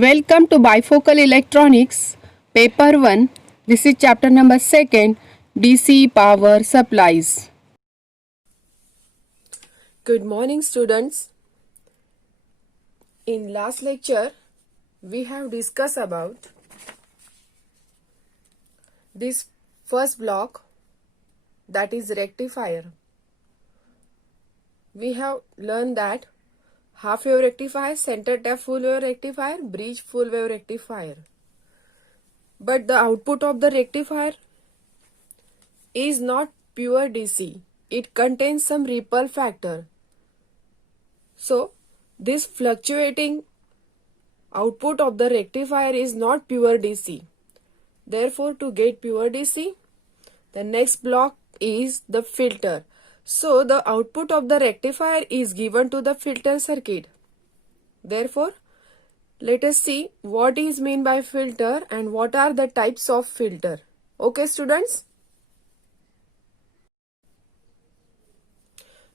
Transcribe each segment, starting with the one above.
Welcome to Bifocal Electronics, Paper 1. This is chapter number 2, DC Power Supplies. Good morning, students. In last lecture, we have discussed about this first block, that is rectifier. We have learned that half wave rectifier, center tap full wave rectifier, bridge full wave rectifier. But the output of the rectifier is not pure DC. It contains some ripple factor. So, this fluctuating output of the rectifier is not pure DC. Therefore, to get pure DC, the next block is the filter. So, the output of the rectifier is given to the filter circuit. Therefore, let us see what is meant by filter and what are the types of filter. Okay, students?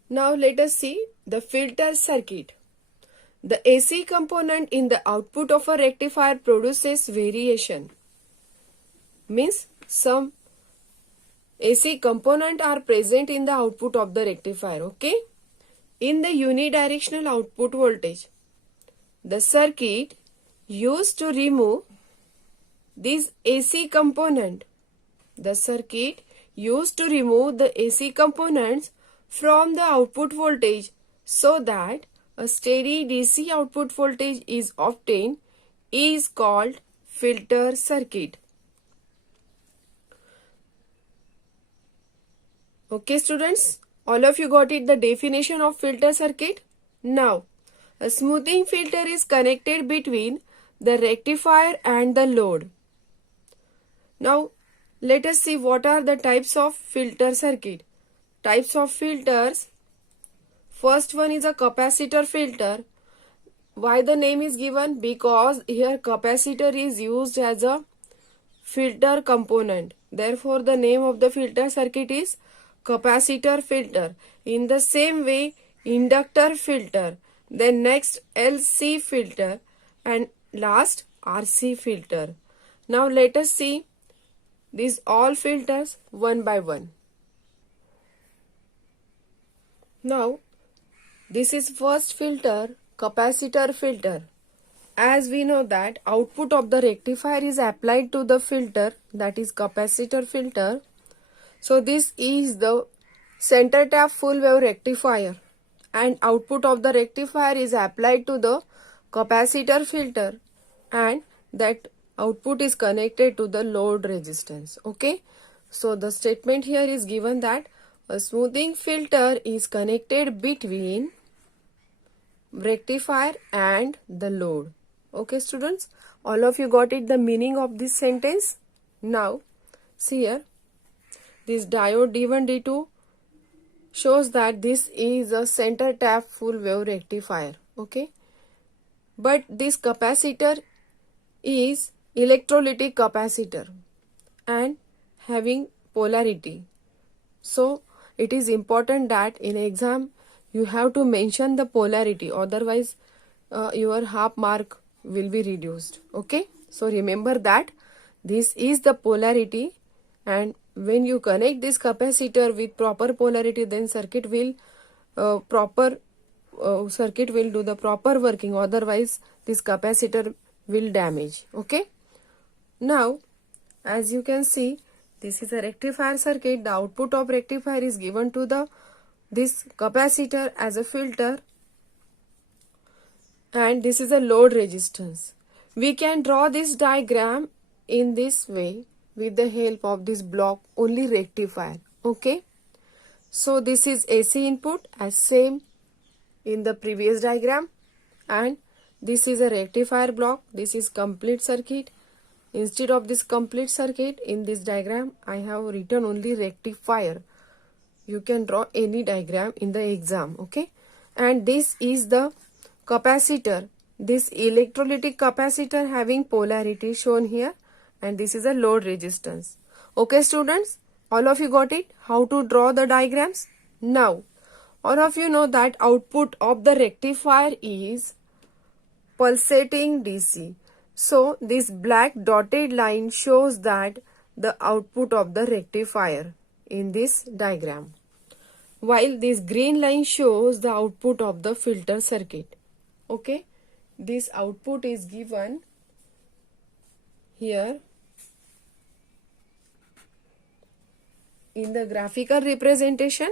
Now, let us see the filter circuit. The AC component in the output of a rectifier produces variation. Means some AC component are present in the output of the rectifier. Okay. In the unidirectional output voltage, the circuit used to remove this AC component. The circuit used to remove the AC components from the output voltage so that a steady DC output voltage is obtained is called filter circuit. Okay, students, all of you got it, the definition of filter circuit? Now, a smoothing filter is connected between the rectifier and the load. Now, let us see what are the types of filter circuit. Types of filters. First one is a capacitor filter. Why the name is given? Because here capacitor is used as a filter component. Therefore, the name of the filter circuit is capacitor filter. In the same way, inductor filter, then next LC filter, and last RC filter. Now let us see these all filters one by one. Now this is first filter, capacitor filter. As we know that output of the rectifier is applied to the filter, that is capacitor filter. So this is the center tap full wave rectifier and output of the rectifier is applied to the capacitor filter and that output is connected to the load resistance. Okay. So the statement here is given that a smoothing filter is connected between rectifier and the load. Okay, students, all of you got it, the meaning of this sentence? Now, see here. This diode D1, D2 shows that this is a center tap full wave rectifier. Okay. But this capacitor is electrolytic capacitor and having polarity. So, it is important that in exam you have to mention the polarity, otherwise your half mark will be reduced. Okay. So, remember that this is the polarity, and when you connect this capacitor with proper polarity, then circuit will do the proper working, otherwise this capacitor will damage. Okay. Now, as you can see, this is a rectifier circuit. The output of rectifier is given to this capacitor as a filter, and this is a load resistance. We can draw this diagram in this way with the help of this block, only rectifier. Okay. So this is AC input as same in the previous diagram, and this is a rectifier block. This is complete circuit. Instead of this complete circuit in this diagram, I have written only rectifier. You can draw any diagram in the exam. Okay. And this is the capacitor. This electrolytic capacitor having polarity shown here, and this is a load resistance. Okay, students, all of you got it? How to draw the diagrams? Now, all of you know that output of the rectifier is pulsating DC. So this black dotted line shows that the output of the rectifier in this diagram, while this green line shows the output of the filter circuit. Okay, this output is given here in the graphical representation,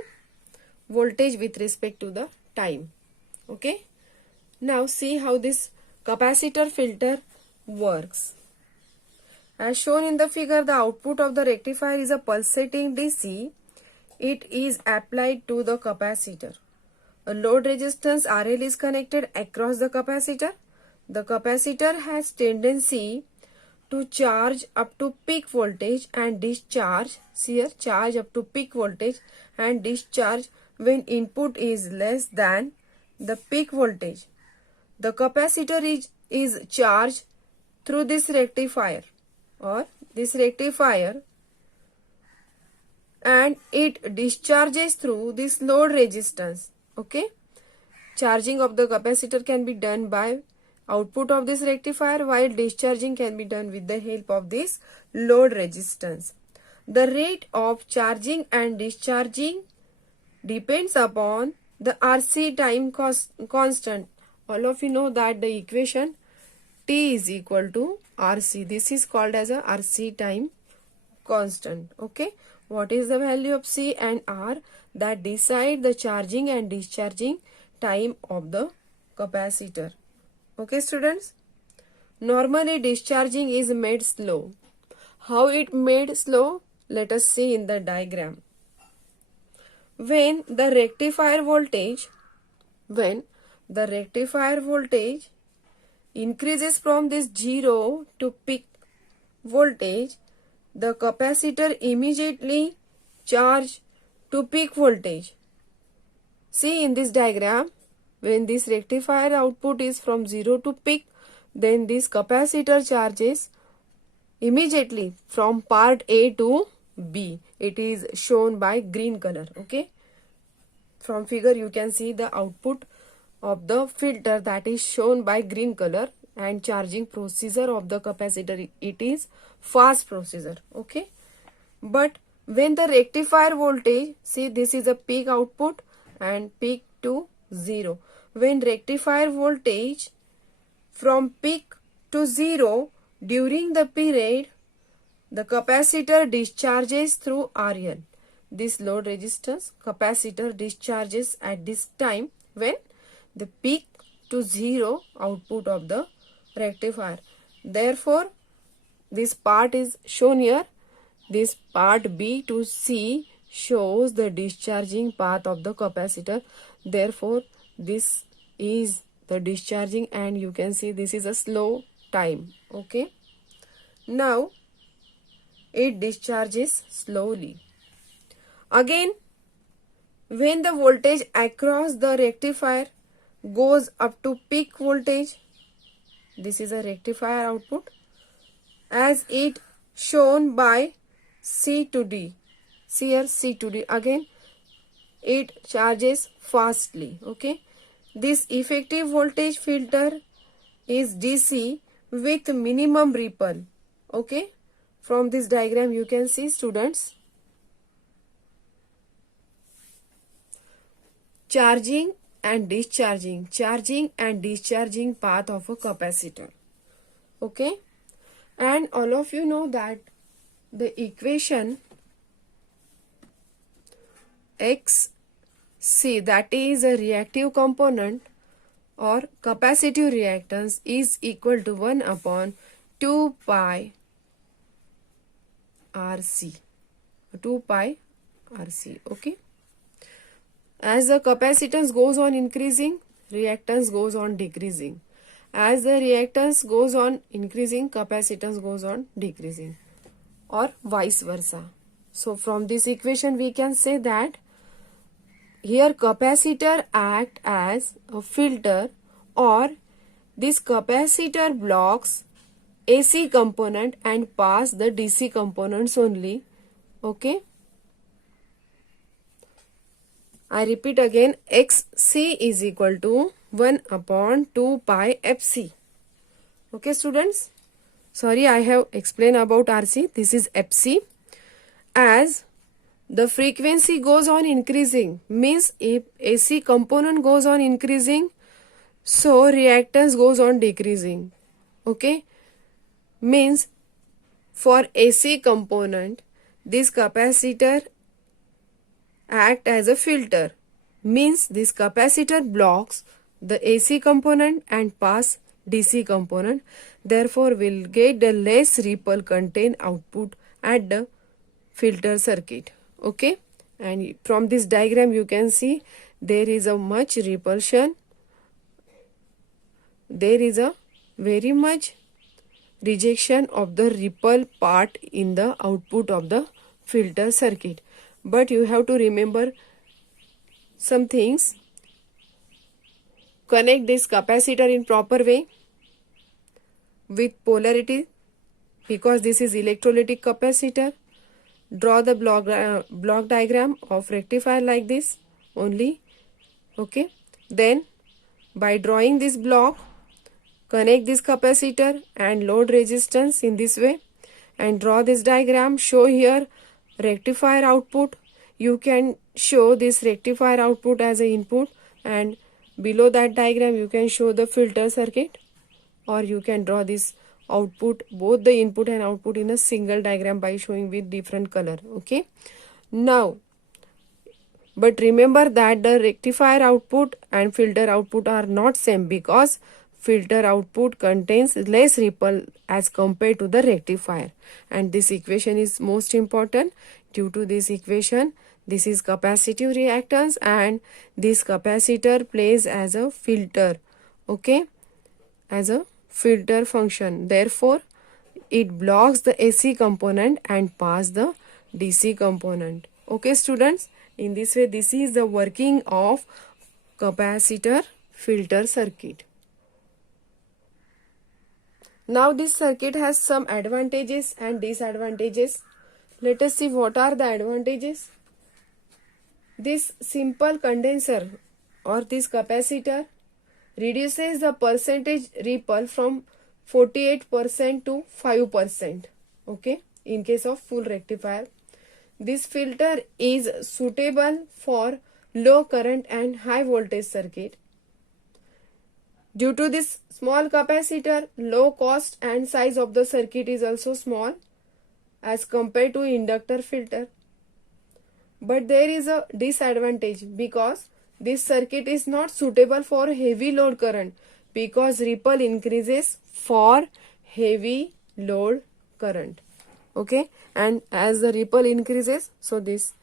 voltage with respect to the time. Okay, now see how this capacitor filter works. As shown in the figure, the output of the rectifier is a pulsating DC. It is applied to the capacitor. A load resistance RL is connected across the capacitor. The capacitor has tendency to charge up to peak voltage and discharge, see here, charge up to peak voltage and discharge when input is less than the peak voltage. The capacitor is charged through this rectifier or this rectifier, and it discharges through this load resistance. Okay, charging of the capacitor can be done by output of this rectifier, while discharging can be done with the help of this load resistance. The rate of charging and discharging depends upon the RC time constant. All of you know that the equation T is equal to RC. This is called as a RC time constant. Okay, what is the value of C and R that decide the charging and discharging time of the capacitor? Okay, students, normally discharging is made slow. How it made slow? Let us see in the diagram. When the rectifier voltage increases from this 0 to peak voltage, the capacitor immediately charge to peak voltage. See in this diagram, when this rectifier output is from 0 to peak, then this capacitor charges immediately from part A to B. It is shown by green color. Okay, from figure you can see the output of the filter that is shown by green color, and charging procedure of the capacitor, it is fast procedure. Okay, but when the rectifier voltage, see this is a peak output and peak to 0. When rectifier voltage from peak to 0 during the period, the capacitor discharges through RL. This load resistance capacitor discharges at this time when the peak to 0 output of the rectifier. Therefore, this part is shown here. This part B to C shows the discharging path of the capacitor. Therefore, this is the discharging, and you can see this is a slow time. Okay, now it discharges slowly. Again, when the voltage across the rectifier goes up to peak voltage, this is a rectifier output, as it shown by C to D. See here, C to D. Again, it charges fastly. Okay, this effective voltage filter is DC with minimum ripple. Okay, from this diagram you can see, students, charging and discharging path of a capacitor. Okay, and all of you know that the equation XC, that is a reactive component or capacitive reactance, is equal to 1 upon 2 pi RC. Okay, as the capacitance goes on increasing, reactance goes on decreasing. As the reactance goes on increasing, capacitance goes on decreasing, or vice versa. So from this equation we can say that here capacitor act as a filter, or this capacitor blocks AC component and pass the DC components only. Okay, I repeat again, XC is equal to 1 upon 2 pi FC. Okay, students. sorry, I have explained about RC. This is FC. As the frequency goes on increasing, means if AC component goes on increasing, so reactance goes on decreasing. Okay, means for AC component, this capacitor act as a filter, means this capacitor blocks the AC component and pass DC component, therefore we'll get the less ripple content output at the filter circuit. Okay, and from this diagram you can see there is a much repulsion, there is a very much rejection of the ripple part in the output of the filter circuit. But you have to remember some things. Connect this capacitor in proper way with polarity, because this is electrolytic capacitor. Draw the block diagram of rectifier like this only. Okay, then by drawing this block, connect this capacitor and load resistance in this way and draw this diagram. Show here rectifier output. You can show this rectifier output as an input, and below that diagram you can show the filter circuit, or you can draw this output, both the input and output, in a single diagram by showing with different color. Okay, now but remember that the rectifier output and filter output are not same, because filter output contains less ripple as compared to the rectifier, and this equation is most important. Due to this equation, this is capacitive reactance and this capacitor plays as a filter. Okay, as a filter function, therefore it blocks the AC component and pass the DC component. Okay students, in this way this is the working of capacitor filter circuit. Now this circuit has some advantages and disadvantages. Let us see what are the advantages. This simple condenser or this capacitor reduces the percentage ripple from 48% to 5%. Okay, in case of full rectifier. This filter is suitable for low current and high voltage circuit. Due to this small capacitor, low cost and size of the circuit is also small as compared to inductor filter. But there is a disadvantage, because this circuit is not suitable for heavy load current, because ripple increases for heavy load current. Okay, and as the ripple increases, so this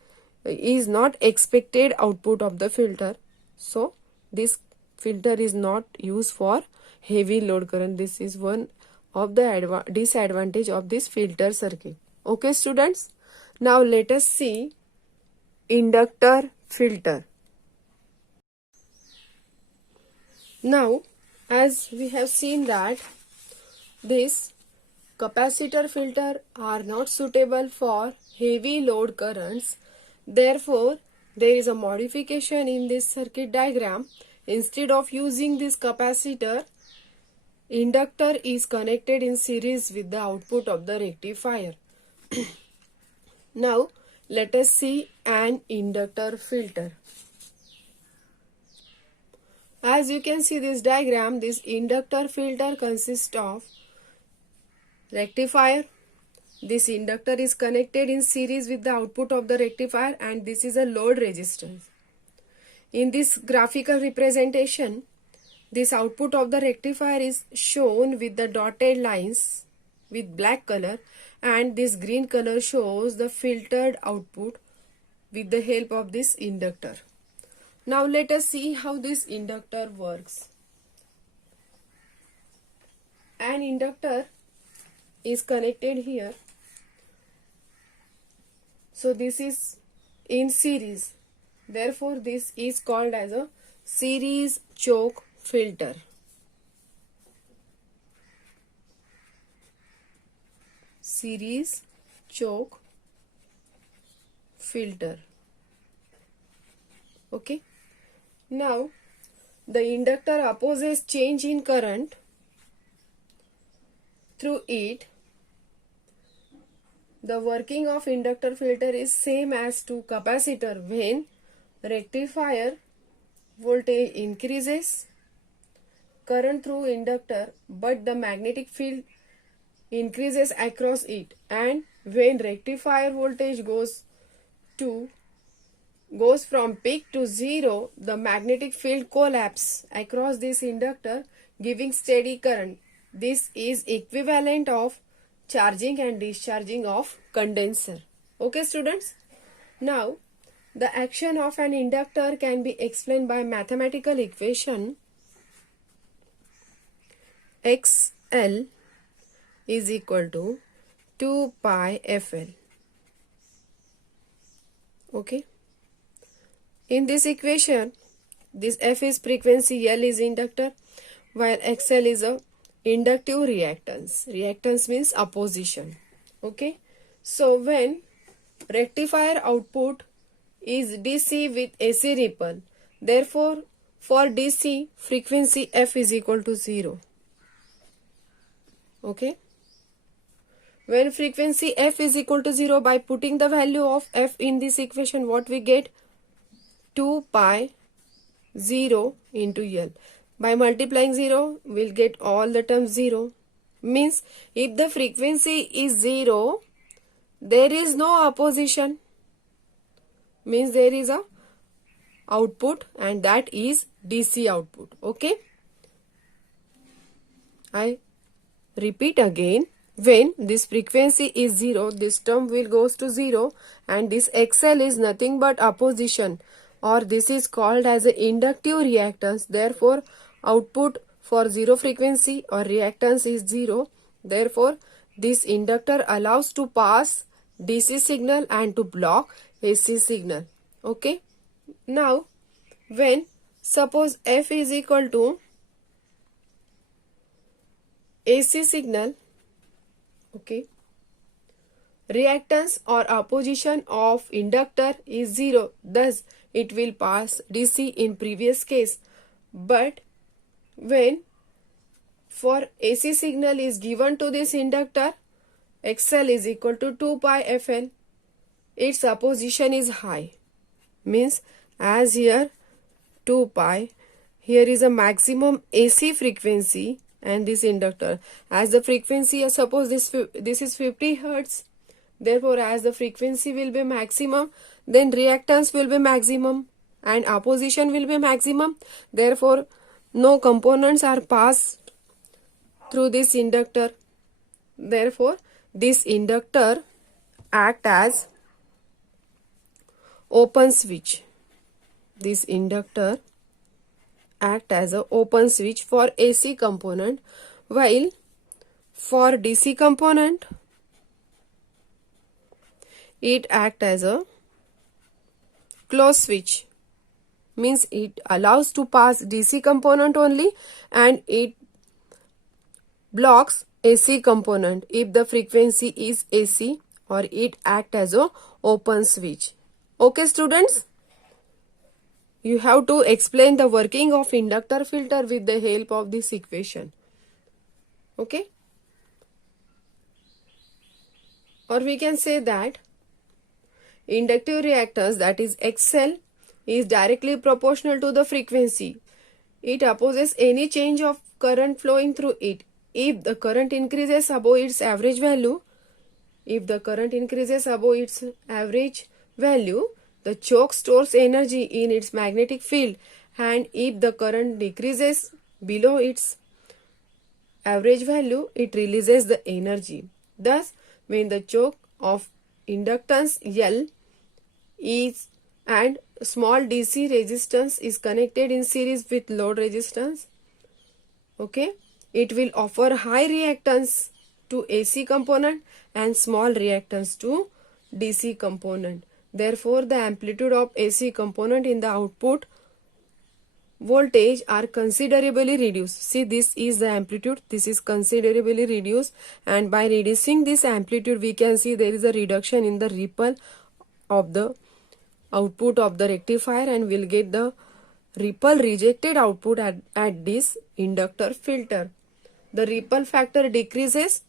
is not expected output of the filter, so this filter is not used for heavy load current. This is one of the disadvantage of this filter circuit. Okay students, now let us see inductor filter. Now as we have seen that this capacitor filter are not suitable for heavy load currents, therefore there is a modification in this circuit diagram. Instead of using this capacitor, inductor is connected in series with the output of the rectifier. Now let us see an inductor filter. As you can see this diagram, this inductor filter consists of rectifier. This inductor is connected in series with the output of the rectifier, and this is a load resistance. In this graphical representation, this output of the rectifier is shown with the dotted lines with black color, and this green color shows the filtered output with the help of this inductor. Now let us see how this inductor works. An inductor is connected here. So this is in series. Therefore this is called as a series choke filter. Series choke filter. Okay. Now the inductor opposes change in current through it, the working of inductor filter is same as to capacitor. When rectifier voltage increases current through inductor but the magnetic field increases across it, and when rectifier voltage goes from peak to zero, the magnetic field collapses across this inductor, giving steady current. This is equivalent of charging and discharging of condenser. Okay, students? Now, the action of an inductor can be explained by mathematical equation XL is equal to 2 pi FL. Okay? In this equation, this F is frequency, L is inductor, while XL is a inductive reactance. Reactance means opposition. Okay? So when rectifier output is DC with AC ripple, therefore for DC frequency F is equal to 0. Okay? When frequency F is equal to 0, by putting the value of F in this equation, what we get? 2 pi 0 into L. By multiplying 0, we'll get all the terms 0. Means if the frequency is 0, there is no opposition. Means there is a output, and that is DC output. Okay? I repeat again. When this frequency is 0, this term will goes to 0, and this XL is nothing but opposition, or this is called as an inductive reactance. Therefore, output for 0 frequency or reactance is 0. Therefore, this inductor allows to pass DC signal and to block AC signal. Okay? Now, when suppose F is equal to AC signal, okay, reactance or opposition of inductor is 0, thus it will pass DC in previous case. But when for AC signal is given to this inductor, XL is equal to 2 pi FL, its opposition is high. Means as here 2 pi, here is a maximum AC frequency, and this inductor, as the frequency, suppose this is 50 Hertz, therefore as the frequency will be maximum, then reactance will be maximum and opposition will be maximum. Therefore no components are passed through this inductor. Therefore this inductor act as open switch. This inductor act as a open switch for AC component, while for DC component it act as a closed switch. Means it allows to pass DC component only, and it blocks AC component if the frequency is AC, or it act as a open switch. Okay, students? You have to explain the working of inductor filter with the help of this equation. Okay? Or we can say that inductive reactance, that is XL, is directly proportional to the frequency. It opposes any change of current flowing through it. If the current increases above its average value, the choke stores energy in its magnetic field, and if the current decreases below its average value, it releases the energy. Thus, when the choke of inductance L is and small DC resistance is connected in series with load resistance, okay, it will offer high reactance to AC component and small reactance to DC component. Therefore, the amplitude of AC component in the output voltage are considerably reduced. See, this is the amplitude, this is considerably reduced, and by reducing this amplitude we can see there is a reduction in the ripple of the output of the rectifier, and we'll get the ripple rejected output at this inductor filter. The ripple factor decreases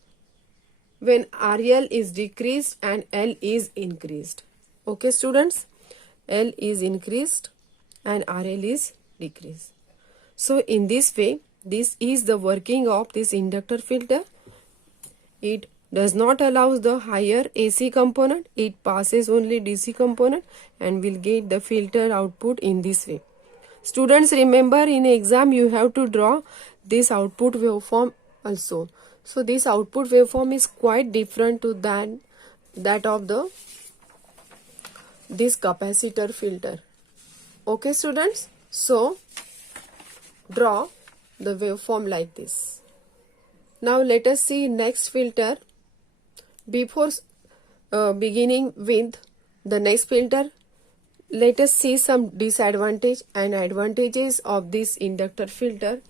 when RL is decreased and L is increased. Okay students, L is increased and RL is decreased. So in this way, this is the working of this inductor filter. It does not allow the higher AC component, it passes only DC component and will get the filter output in this way. Students, remember in exam you have to draw this output waveform also. So this output waveform is quite different to that of this capacitor filter. Okay students, so draw the waveform like this. Now let us see next filter. Before beginning with the next filter, let us see some disadvantage and advantages of this inductor filter.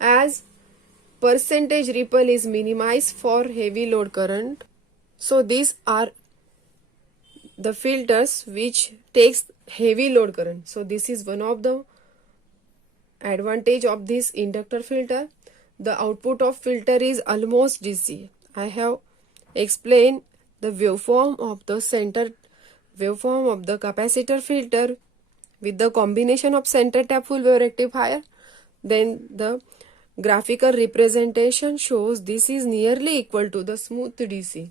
As percentage ripple is minimized for heavy load current, so these are the filters which takes heavy load current. So this is one of the advantage of this inductor filter. The output of filter is almost DC. I have explained the waveform of the center waveform of the capacitor filter with the combination of center tap full wave rectifier. Then the graphical representation shows this is nearly equal to the smooth DC.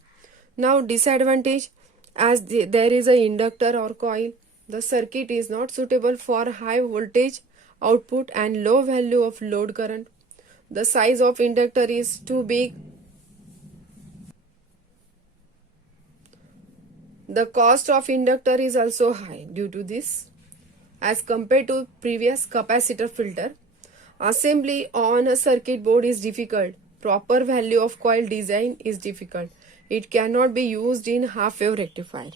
Now disadvantage, as there is a inductor or coil, the circuit is not suitable for high voltage output and low value of load current. The size of inductor is too big. The cost of inductor is also high due to this. As compared to previous capacitor filter, assembly on a circuit board is difficult. Proper value of coil design is difficult. It cannot be used in half wave rectifier.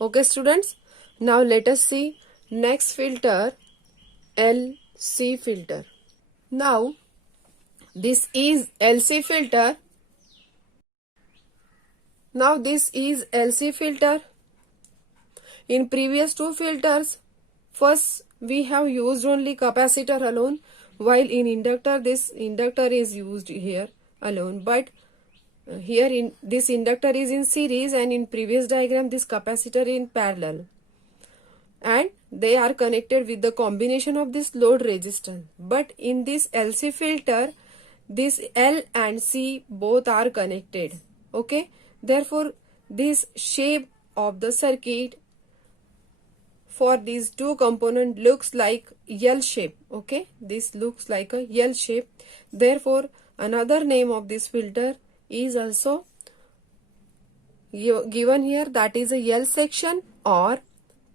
Okay students, now let us see next filter, LC filter. Now this is LC filter. Now this is LC filter. In previous two filters, first we have used only capacitor alone, while in inductor this inductor is used here alone, but here in this inductor is in series and in previous diagram this capacitor in parallel, and they are connected with the combination of this load resistance. But in this LC filter, this L and C both are connected. Okay, therefore this shape of the circuit for these two components looks like L shape. Okay, this looks like a L shape. Therefore another name of this filter is also given here, that is a L section or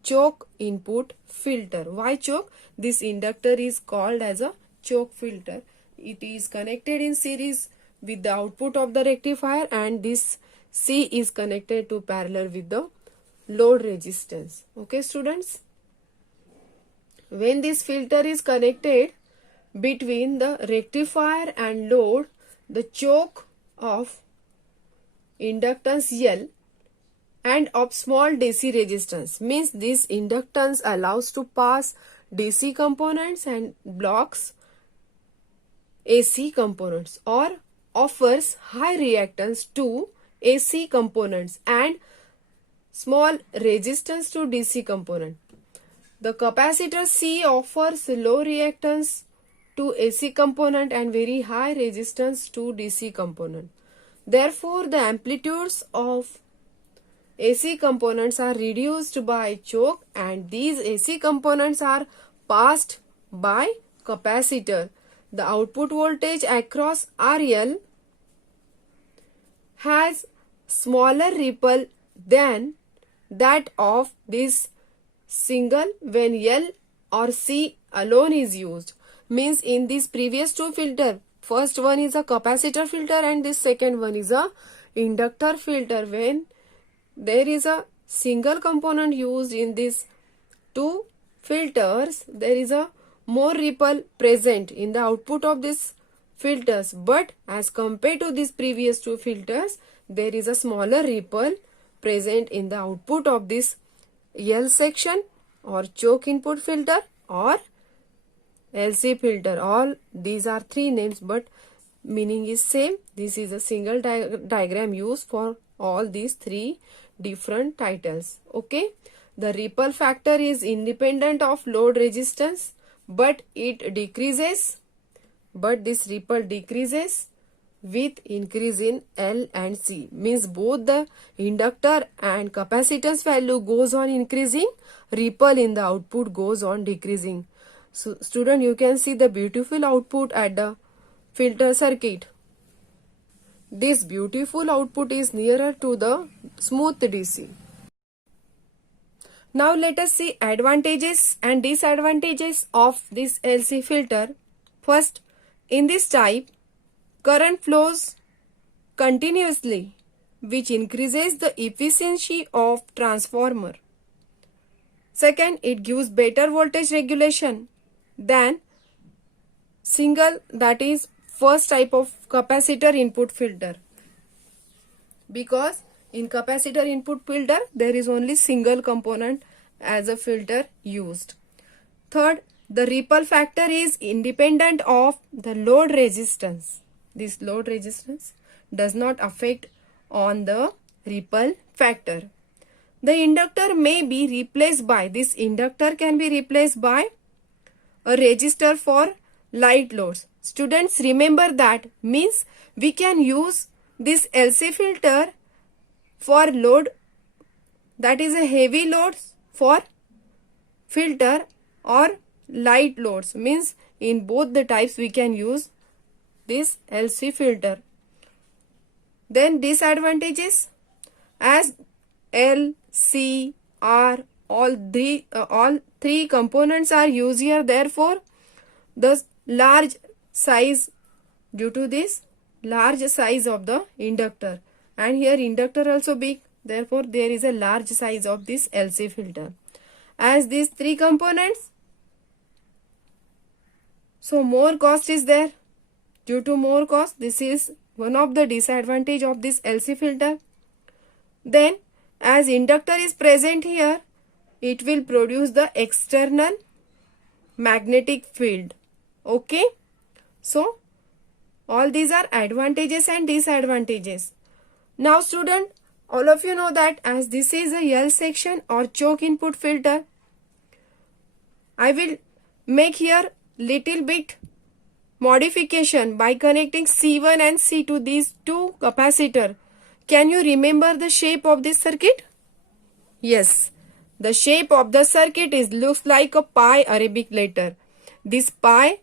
choke input filter. Why choke? This inductor is called as a choke filter. It is connected in series with the output of the rectifier, and this C is connected to parallel with the load resistance. Okay students, when this filter is connected between the rectifier and load, the choke of inductance L and of small DC resistance, means this inductance allows to pass DC components and blocks AC components, or offers high reactance to AC components and small resistance to DC component. The capacitor C offers low reactance to AC component and very high resistance to DC component. Therefore, the amplitudes of AC components are reduced by choke, and these AC components are passed by capacitor. The output voltage across RL has smaller ripple than that of this single when L or C alone is used. Means in these previous two filter, first one is a capacitor filter and this second one is a inductor filter. When there is a single component used in these two filters, there is a more ripple present in the output of these filters, but as compared to these previous two filters, there is a smaller ripple present in the output of this L section or choke input filter or LC filter. All these are three names, but meaning is same. This is a single diagram used for all these three different titles. Okay, the ripple factor is independent of load resistance, but it decreases, but this ripple decreases with increase in L and C, means both the inductor and capacitance value goes on increasing, ripple in the output goes on decreasing. So student, you can see the beautiful output at the filter circuit. This beautiful output is nearer to the smooth DC. Now let us see advantages and disadvantages of this LC filter. First, in this type, current flows continuously, which increases the efficiency of transformer. Second, it gives better voltage regulation than single, that is first type of capacitor input filter, because in capacitor input filter there is only single component as a filter used. Third, the ripple factor is independent of the load resistance. This load resistance does not affect on the ripple factor. The inductor may be replaced by, this inductor can be replaced by a resistor for light loads. Students, remember that, means we can use this LC filter for load, that is a heavy loads for filter, or light loads, means in both the types we can use this LC filter. Then disadvantages, as L, C, R, all three components are used here, therefore the large size, due to this large size of the inductor, and here inductor also big, therefore there is a large size of this LC filter. As these three components, so more cost is there. Due to more cost, this is one of the disadvantage of this LC filter. Then as inductor is present here, it will produce the external magnetic field. Okay, so all these are advantages and disadvantages. Now student, all of you know that as this is a L section or choke input filter, I will make here little bit modification by connecting C1 and C2, these two capacitor. Can you remember the shape of this circuit? Yes, the shape of the circuit looks like a pi Arabic letter. This pi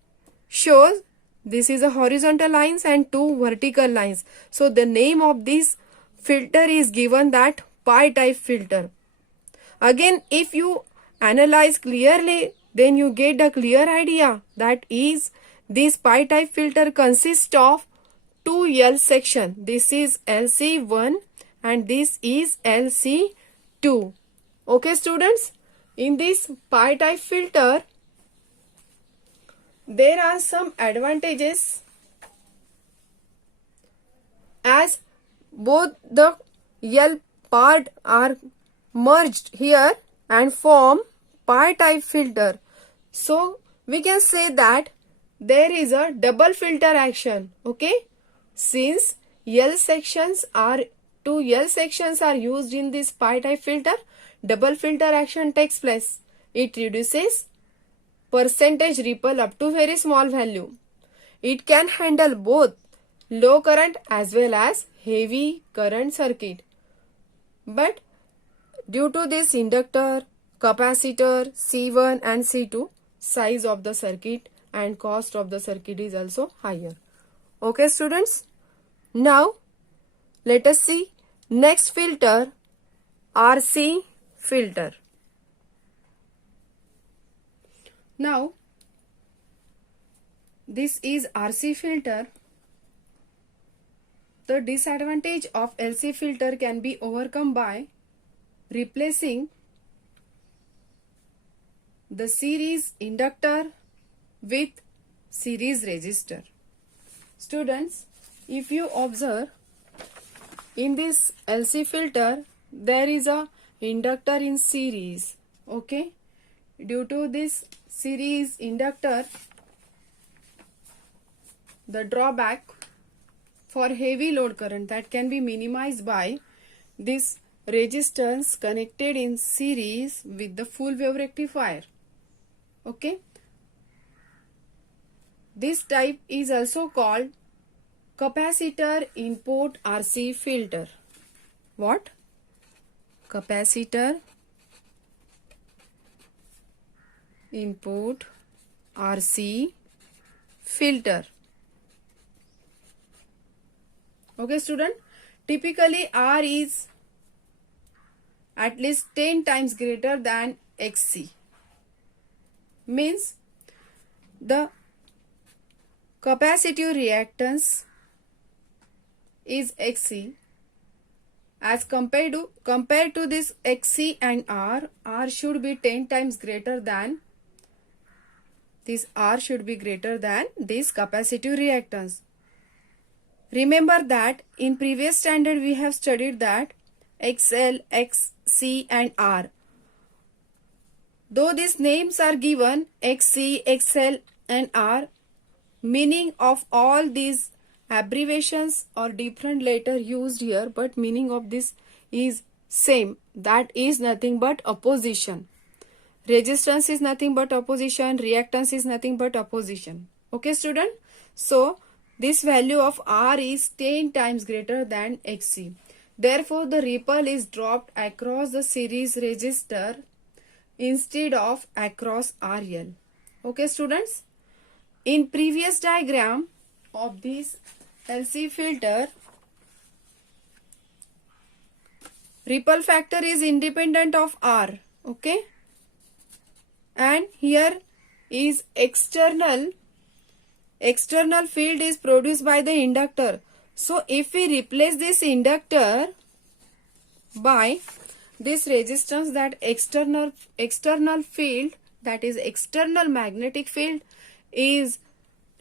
shows this is a horizontal lines and two vertical lines. So the name of this filter is given that pi type filter. Again, if you analyze clearly, then you get a clear idea that is this pi type filter consists of two L section. This is LC1 and this is LC2. Okay students, in this pi type filter there are some advantages, as both the L part are merged here and form pi type filter. So we can say that there is a double filter action. Okay, since L sections are two L sections are used in this pi type filter, double filter action takes place. It reduces percentage ripple up to very small value. It can handle both low current as well as heavy current circuit. But due to this inductor, capacitor, C1 and C2, size of the circuit and cost of the circuit is also higher. Okay students, now let us see next filter, RC filter. Now this is RC filter. The disadvantage of LC filter can be overcome by replacing the series inductor with series resistor. Students, if you observe, in this LC filter there is a inductor in series. Okay, due to this series inductor, the drawback for heavy load current that can be minimized by this resistance connected in series with the full wave rectifier. Okay. This type is also called capacitor input RC filter. What? Capacitor input RC filter. Okay, student. Typically, R is at least 10 times greater than XC. Means the capacitive reactance is XC as compared to this XC and R should be 10 times greater than this R should be greater than this capacitive reactance. Remember that in previous standard we have studied that XL, XC and R. Though these names are given XC, XL and R, meaning of all these abbreviations or different letter used here, but meaning of this is same. That is nothing but opposition. Resistance is nothing but opposition. Reactance is nothing but opposition. Okay, student? So, this value of R is 10 times greater than XC. Therefore, the ripple is dropped across the series resistor instead of across RL. Okay, students? In previous diagram of this LC filter, ripple factor is independent of R. Okay? And here is external field is produced by the inductor. So if we replace this inductor by this resistance, that external field, that is external magnetic field, is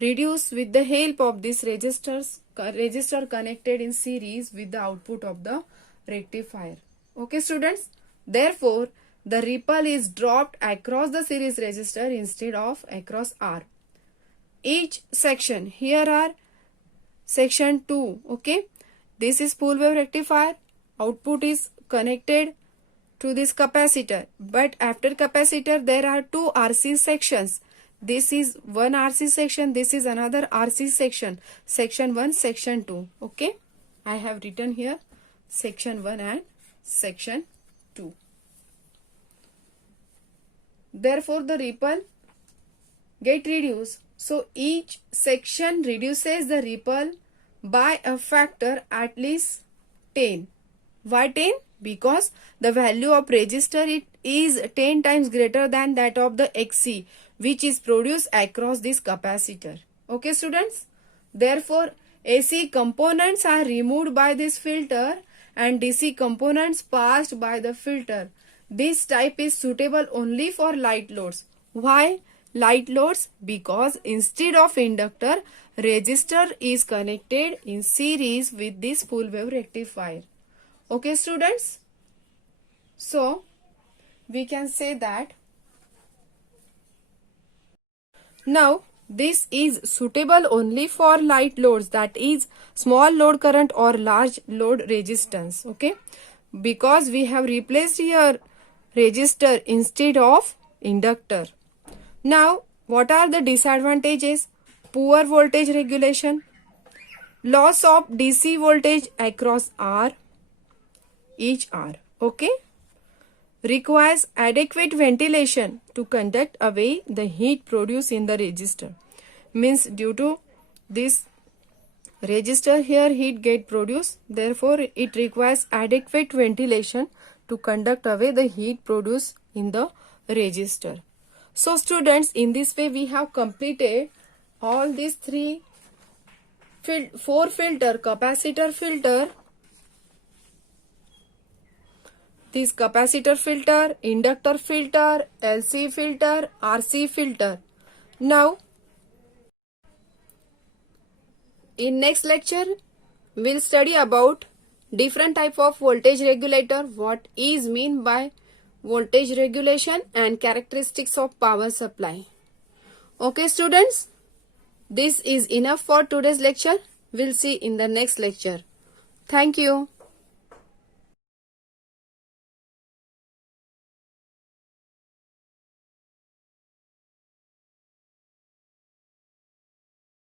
reduced with the help of this resistor connected in series with the output of the rectifier. Okay, students? Therefore, the ripple is dropped across the series resistor instead of across R. Each section, here are section 2, okay? This is full wave rectifier. Output is connected to this capacitor. But after capacitor, there are two RC sections. This is one RC section, this is another RC section. Section 1, section 2, okay? I have written here section 1 and section 2. Therefore, the ripple get reduced. So, each section reduces the ripple by a factor at least 10. Why 10? Because the value of resistor is 10 times greater than that of the XC, which is produced across this capacitor. Okay, students? Therefore, AC components are removed by this filter and DC components passed by the filter. This type is suitable only for light loads. Why light loads? Because instead of inductor, resistor is connected in series with this full wave rectifier. Okay, students? So, we can say that now this is suitable only for light loads, that is small load current or large load resistance. Okay, because we have replaced here resistor instead of inductor. Now, what are the disadvantages? Poor voltage regulation, loss of DC voltage across R, each R. Okay, requires adequate ventilation to conduct away the heat produced in the resistor. Means due to this resistor here heat get produced, therefore it requires adequate ventilation to conduct away the heat produced in the resistor. So students, in this way we have completed all these four filter: capacitor filter, this capacitor filter, inductor filter, LC filter, RC filter. Now, in next lecture, we'll study about different type of voltage regulator, what is mean by voltage regulation and characteristics of power supply. Okay, students, this is enough for today's lecture. We'll see in the next lecture. Thank you.